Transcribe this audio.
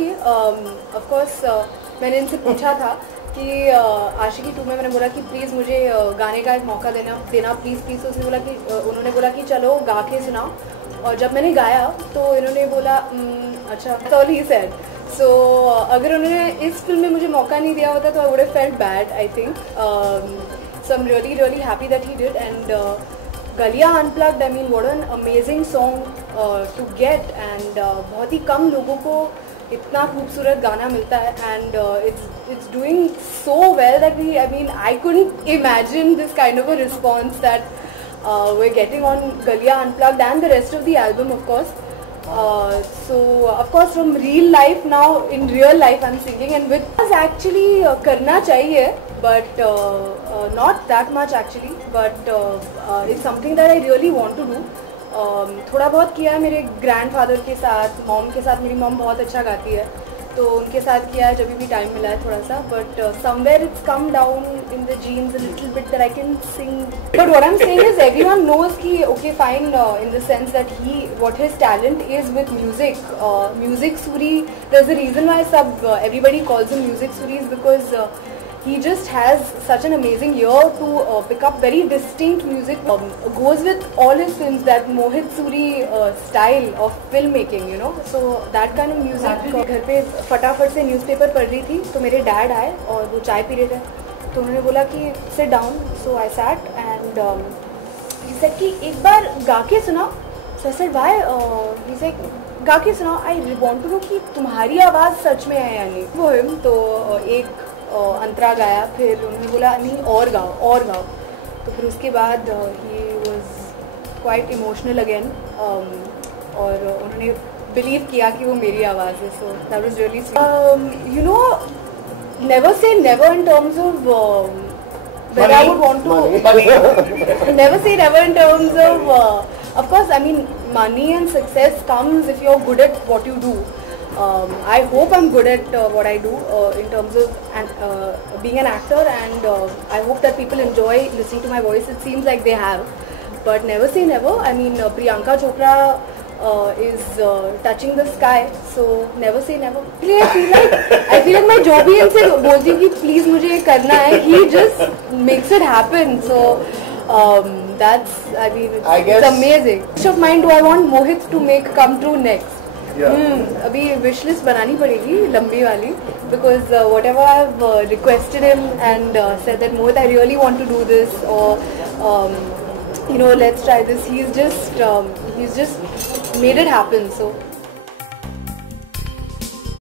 Actually of course मैंने इनसे पूछा था कि आशिकी 2 में मैंने बोला कि प्लीज़ मुझे गाने का एक मौका देना प्लीज़। तो उसने बोला कि उन्होंने बोला कि चलो गा के सुनाओ, और जब मैंने गाया तो इन्होंने बोला अच्छा, that's all he said. So अगर उन्होंने इस फिल्म में मुझे मौका नहीं दिया होता तो I would have felt bad, I think. So I'm really happy that he did. And Galia Unplugged, I mean, what an amazing song to get. And बहुत ही कम लोगों को इतना खूबसूरत गाना मिलता है, and it's doing so well that I couldn't imagine this kind of a response that we're getting on Galia Unplugged and the rest of the album, of course. So of course from real life now, in real life I'm singing, and which was actually करना चाहिए, but not that much actually, but it's something that I really want to do. थोड़ा बहुत किया है मेरे grandfather के साथ, mom के साथ. मेरी मॉम बहुत अच्छा गाती है, तो उनके साथ किया है जब भी टाइम मिला है थोड़ा सा. But somewhere it's come down in the genes a little bit that I can sing. But what I am saying is everyone knows कि okay fine, in the sense that he what his talent is with music. Music Suri, there is a reason why everybody calls him Music Suri, is because he just has such an amazing ear to pick up very distinct music. Goes with all his films, that Mohit Suri style of filmmaking, you know. So that kind of music. घर पे फटाफट से newspaper पढ़ रही थी तो मेरे dad आए और वो चाय पी रहे थे, तो उन्होंने बोला कि sit down. So I sat and he said कि एक बार गा के सुनाओ. So I said why? He said गा के सुनाओ. I want to know कि तुम्हारी आवाज़ सच में है या नहीं. वो तो एक अंतरा गाया, फिर उन्होंने बोला नहीं और गाओ. तो फिर उसके बाद he was quite emotional again, और उन्होंने बिलीव किया कि वो मेरी आवाज़ है. So that was really sweet. You know, never say never in terms of where I would want to never say never in terms of course, I mean, money and success comes if you're good at what you do. I hope I'm good at what I do in terms of being an actor, and I hope that people enjoy listening to my voice. It seems like they have, but never say never. I mean, Priyanka Chopra is touching the sky, so never say never. I feel like मैं जो भी इनसे बोलती हूँ कि please मुझे ये करना है, he just makes it happen. So that's, I mean, it's amazing. Which of mine do I want Mohit to make come true next? अभी विश लिस्ट बनानी पड़ेगी लंबी वाली, because whatever I've requested him and said that Mohit, I really want to do this, or you know, let's try this. He's just made it happen. So